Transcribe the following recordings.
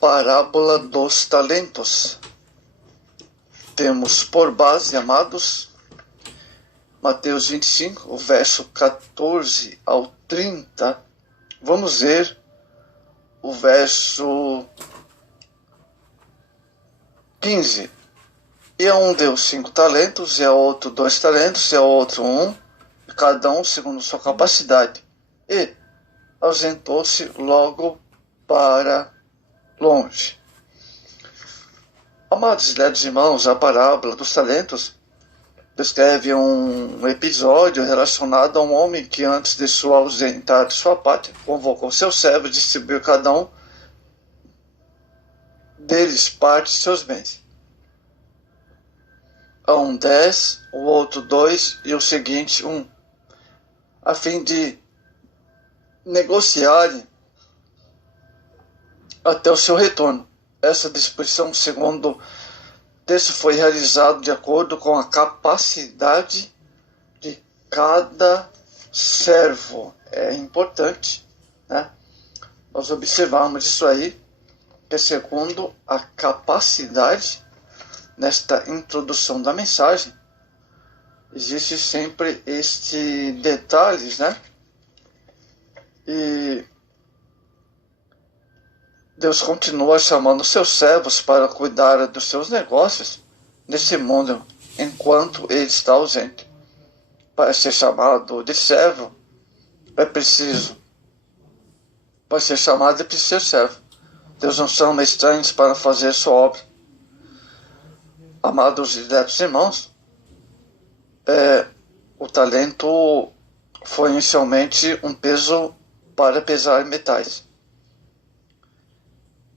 parábola dos talentos. Temos por base, amados, Mateus 25, o verso 14 ao 30. Vamos ver o verso 15. E a um deu 5 talentos, e a outro 2 talentos, e a outro 1, cada um segundo sua capacidade. E ausentou-se logo para longe. Amados e ledos irmãos, a parábola dos talentos descreve um episódio relacionado a um homem que, antes de se ausentar de sua pátria, convocou seus servos e distribuiu cada um deles parte de seus bens. A um 10, o outro 2 e o seguinte 1, a fim de negociarem até o seu retorno. Essa distribuição, segundo o texto, foi realizada de acordo com a capacidade de cada servo. É importante, né, nós observarmos isso aí, que é segundo a capacidade. Nesta introdução da mensagem, existe sempre este detalhes, né? E Deus continua chamando seus servos para cuidar dos seus negócios nesse mundo, enquanto ele está ausente. Para ser chamado de servo, para ser chamado é preciso ser servo. Deus não chama estranhos para fazer sua obra. Amados e diletos irmãos, o talento foi inicialmente um peso para pesar metais.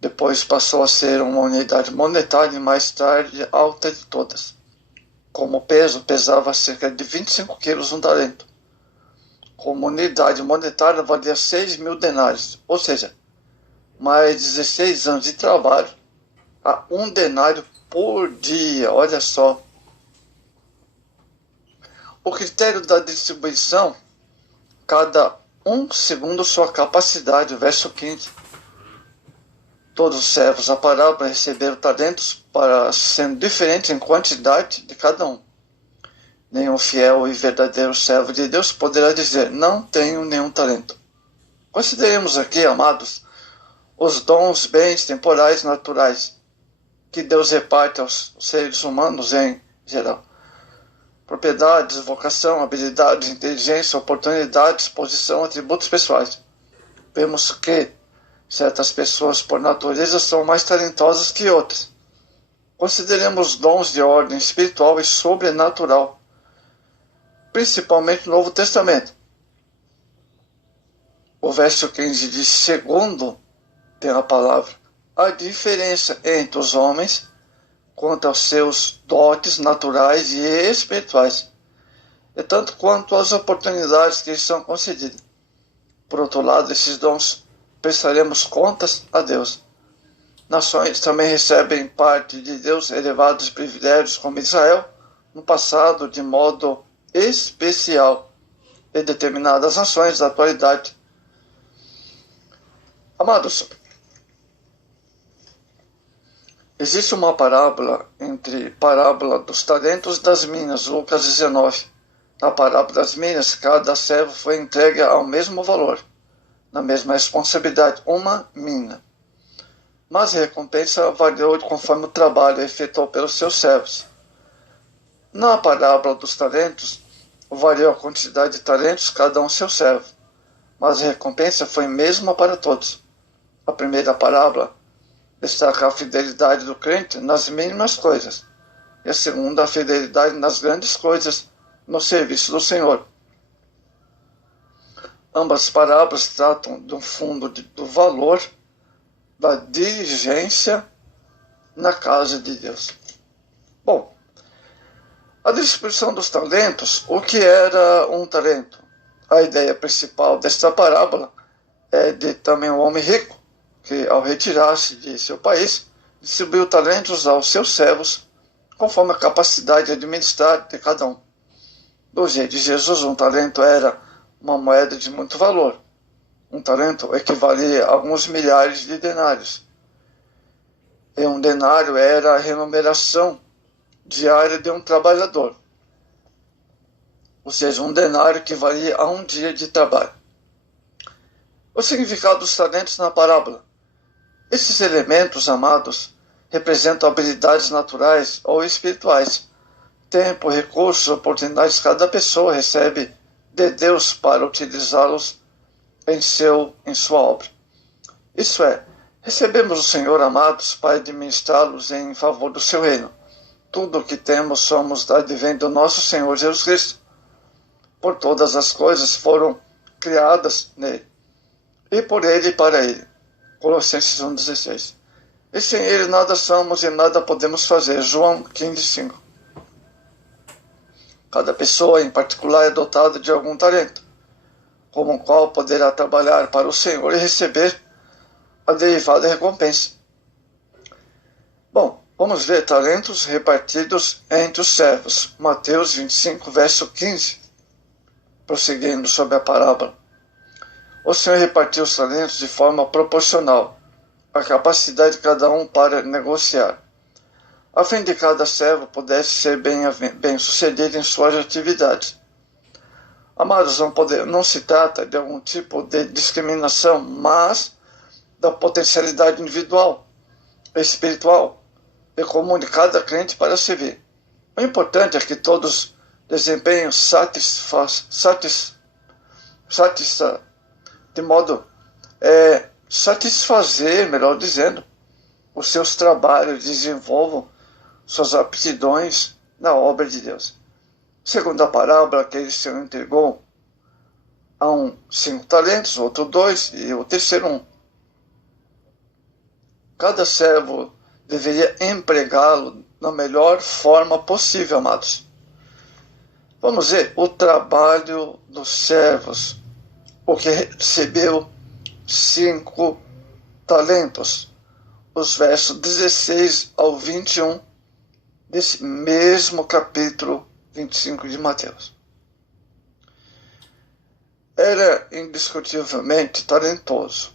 Depois passou a ser uma unidade monetária e mais tarde alta de todas. Como peso, pesava cerca de 25 quilos um talento. Como unidade monetária, valia 6.000 denários, ou seja, mais 16 anos de trabalho a um denário por dia. Olha só. O critério da distribuição, cada um segundo sua capacidade, verso 15. Todos os servos da parábola receberam talentos, para sendo diferentes em quantidade de cada um. Nenhum fiel e verdadeiro servo de Deus poderá dizer: não tenho nenhum talento. Consideremos aqui, amados, os dons, bens temporais naturais que Deus reparte aos seres humanos em geral. Propriedades, vocação, habilidades, inteligência, oportunidades, posição, atributos pessoais. Vemos que certas pessoas, por natureza, são mais talentosas que outras. Consideremos dons de ordem espiritual e sobrenatural, principalmente no Novo Testamento. O verso 15 diz: segundo tem a palavra, a diferença entre os homens quanto aos seus dotes naturais e espirituais, e tanto quanto às oportunidades que lhes são concedidas. Por outro lado, esses dons prestaremos contas a Deus. Nações também recebem parte de Deus elevados privilégios, como Israel, no passado, de modo especial, e determinadas nações da atualidade. Amados, existe uma parábola entre parábola dos talentos e das minas, Lucas 19. Na parábola das minas, cada servo foi entregue ao mesmo valor, na mesma responsabilidade, uma mina. Mas a recompensa variou conforme o trabalho efetuou pelos seus servos. Na parábola dos talentos, variou a quantidade de talentos, cada um seu servo, mas a recompensa foi a mesma para todos. A primeira parábola destaca a fidelidade do crente nas mínimas coisas, e a segunda, a fidelidade nas grandes coisas no serviço do Senhor. Ambas parábolas tratam do fundo do valor da diligência na casa de Deus. Bom, a distribuição dos talentos. O que era um talento? A ideia principal desta parábola é de também um homem rico, que ao retirar-se de seu país, distribuiu talentos aos seus servos, conforme a capacidade de administrar de cada um. Do jeito de Jesus, um talento era uma moeda de muito valor. Um talento equivalia a alguns milhares de denários. E um denário era a remuneração diária de um trabalhador. Ou seja, um denário equivalia a um dia de trabalho. O significado dos talentos na parábola. Esses elementos, amados, representam habilidades naturais ou espirituais. Tempo, recursos, oportunidades que cada pessoa recebe de Deus para utilizá-los em sua obra. Isso é, recebemos o Senhor, amados, para administrá-los em favor do seu reino. Tudo o que temos somos advém do nosso Senhor Jesus Cristo. Por todas as coisas foram criadas nele, e por ele e para ele. Colossenses 1,16. E sem ele nada somos e nada podemos fazer. João 15,5. Cada pessoa em particular é dotada de algum talento, como o qual poderá trabalhar para o Senhor e receber a derivada recompensa. Bom, vamos ver talentos repartidos entre os servos. Mateus 25, verso 15. Prosseguindo sobre a parábola. O Senhor repartiu os talentos de forma proporcional à capacidade de cada um para negociar, a fim de que cada servo pudesse ser bem sucedido em suas atividades. Amados, não se trata de algum tipo de discriminação, mas da potencialidade individual, espiritual e comum de cada crente para servir. O importante é que todos desempenhem de modo satisfazer, melhor dizendo, os seus trabalhos, desenvolvam suas aptidões na obra de Deus. Segundo a parábola, aquele Senhor entregou a um 5 talentos, outro 2 e o terceiro 1. Cada servo deveria empregá-lo na melhor forma possível, amados. Vamos ver o trabalho dos servos, o que recebeu 5 talentos. Os versos 16 ao 21 desse mesmo capítulo 25 de Mateus. Era indiscutivelmente talentoso,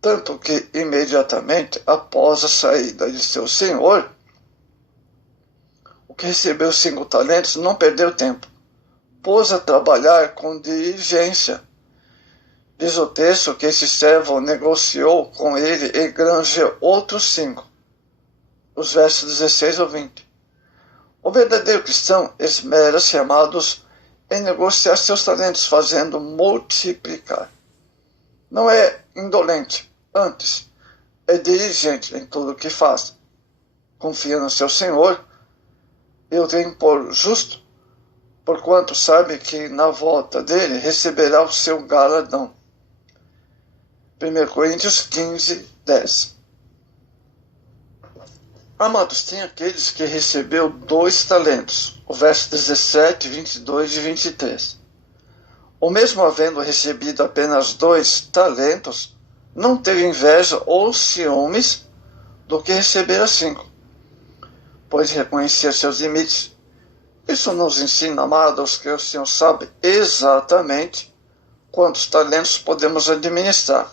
tanto que imediatamente após a saída de seu senhor, o que recebeu 5 talentos não perdeu tempo, pôs a trabalhar com diligência. Diz o texto que esse servo negociou com ele e granjeou outros 5. Os versos 16 ao 20. O verdadeiro cristão esmera-se, amados, em negociar seus talentos, fazendo multiplicar. Não é indolente, antes, é diligente em tudo o que faz. Confia no seu Senhor e o tem por justo, porquanto sabe que na volta dele receberá o seu galardão. 1 Coríntios 15, 10. Amados, tem aqueles que recebeu 2 talentos, o verso 17, 22 e 23. O mesmo havendo recebido apenas 2 talentos, não teve inveja ou ciúmes do que recebera 5, pois reconhecia seus limites. Isso nos ensina, amados, que o Senhor sabe exatamente quantos talentos podemos administrar.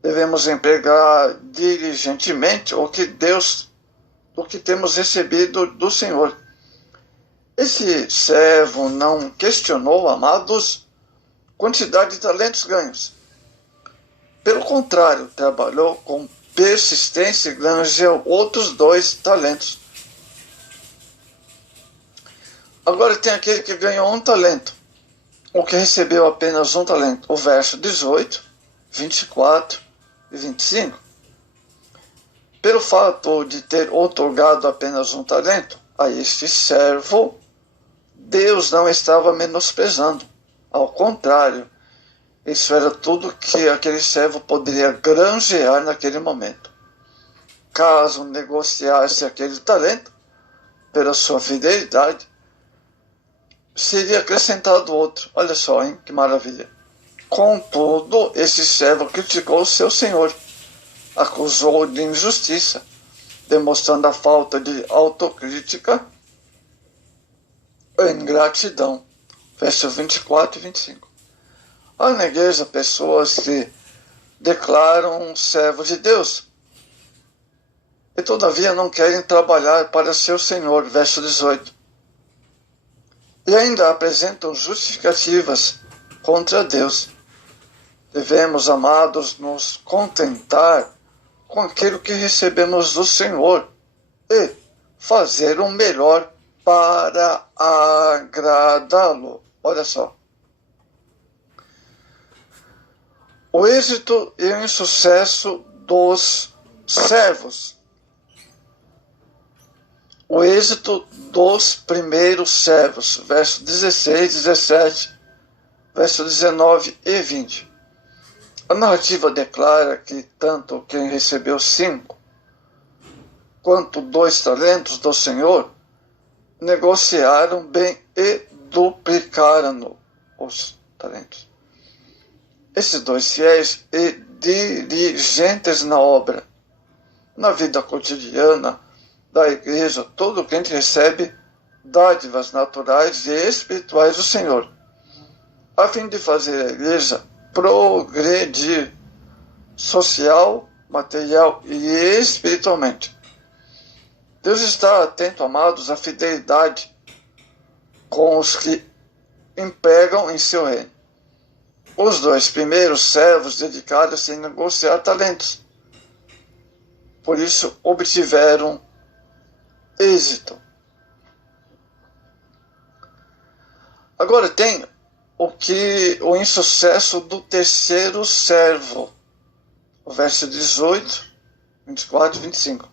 Devemos empregar diligentemente o que temos recebido do Senhor. Esse servo não questionou, amados, quantidade de talentos ganhos. Pelo contrário, trabalhou com persistência e granjeou outros 2 talentos. Agora tem aquele que ganhou 1 talento, o que recebeu apenas 1 talento. O verso 18, 24 e 25. Pelo fato de ter outorgado apenas 1 talento a este servo, Deus não estava menosprezando. Ao contrário, isso era tudo que aquele servo poderia granjear naquele momento. Caso negociasse aquele talento, pela sua fidelidade, seria acrescentado outro. Olha só, hein? Que maravilha. Contudo, esse servo criticou o seu senhor, acusou-o de injustiça, demonstrando a falta de autocrítica e ingratidão. Versos 24 e 25. Há na igreja pessoas que declaram servos de Deus, e todavia não querem trabalhar para seu Senhor, verso 18. E ainda apresentam justificativas contra Deus. Devemos, amados, nos contentar com aquilo que recebemos do Senhor e fazer o melhor para agradá-lo. Olha só. O êxito e o insucesso dos servos. O êxito dos primeiros servos, versos 16, 17, versos 19 e 20. A narrativa declara que tanto quem recebeu 5 quanto 2 talentos do Senhor negociaram bem e duplicaram os talentos. Esses 2 fiéis e diligentes na obra, na vida cotidiana da igreja, todo crente recebe dádivas naturais e espirituais do Senhor, a fim de fazer a igreja progredir social, material e espiritualmente. Deus está atento, amados, à fidelidade com os que empregam em seu reino. Os 2 primeiros servos dedicaram-se a negociar talentos. Por isso, obtiveram êxito. Agora tem o insucesso do terceiro servo. O verso 18, 24 e 25.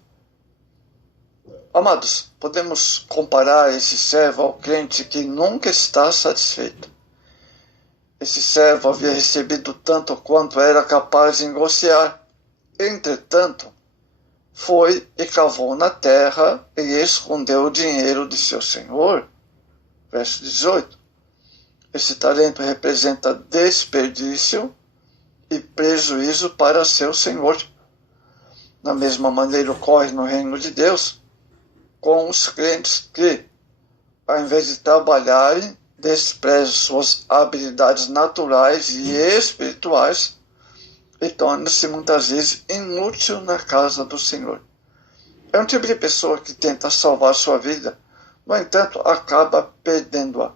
Amados, podemos comparar esse servo ao crente que nunca está satisfeito. Esse servo havia recebido tanto quanto era capaz de negociar. Entretanto, foi e cavou na terra e escondeu o dinheiro de seu senhor. Verso 18. Esse talento representa desperdício e prejuízo para seu senhor. Da mesma maneira ocorre no reino de Deus com os crentes que, ao invés de trabalharem, desprezam suas habilidades naturais e espirituais e torna-se muitas vezes inútil na casa do Senhor. É um tipo de pessoa que tenta salvar sua vida, no entanto, acaba perdendo-a.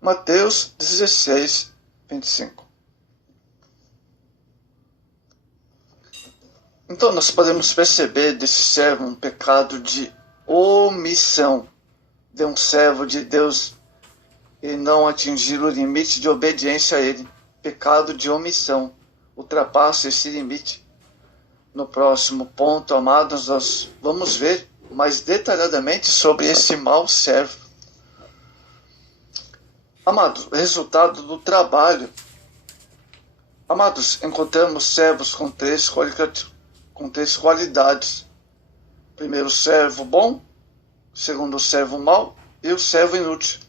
Mateus 16, 25. Então nós podemos perceber desse servo um pecado de omissão de um servo de Deus e não atingir o limite de obediência a ele. Pecado de omissão. Ultrapassa esse limite. No próximo ponto, amados, nós vamos ver mais detalhadamente sobre esse mau servo. Amados, resultado do trabalho. Amados, encontramos servos com três qualidades. Primeiro, o servo bom. Segundo, o servo mau. E o servo inútil.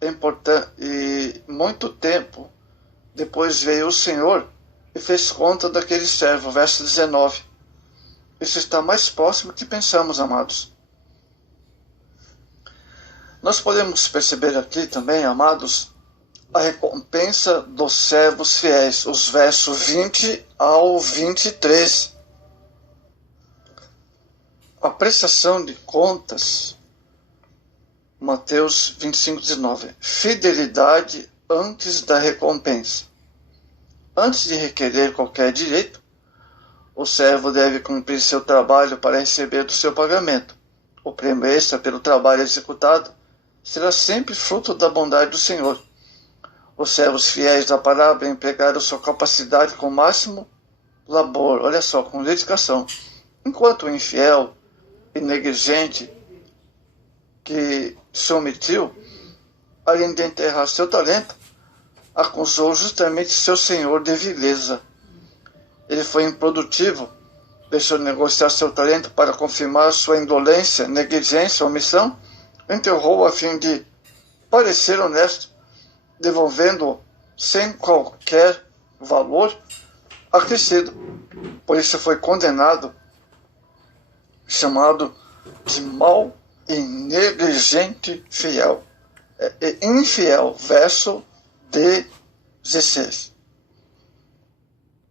É importante, e muito tempo depois veio o Senhor e fez conta daquele servo. Verso 19. Isso está mais próximo do que pensamos, amados. Nós podemos perceber aqui também, amados, a recompensa dos servos fiéis, os versos 20 ao 23. A prestação de contas, Mateus 25, 19. Fidelidade antes da recompensa. Antes de requerer qualquer direito, o servo deve cumprir seu trabalho para receber do seu pagamento. O prêmio extra pelo trabalho executado será sempre fruto da bondade do Senhor. Os servos fiéis da parábola empregaram sua capacidade com o máximo labor, olha só, com dedicação. Enquanto o infiel e negligente que se omitiu, além de enterrar seu talento, acusou justamente seu senhor de vileza. Ele foi improdutivo, deixou de negociar seu talento para confirmar sua indolência, negligência, omissão, enterrou a fim de parecer honesto, devolvendo-o sem qualquer valor acrescido. Por isso foi condenado, chamado de mau e negligente fiel. Infiel, verso 16.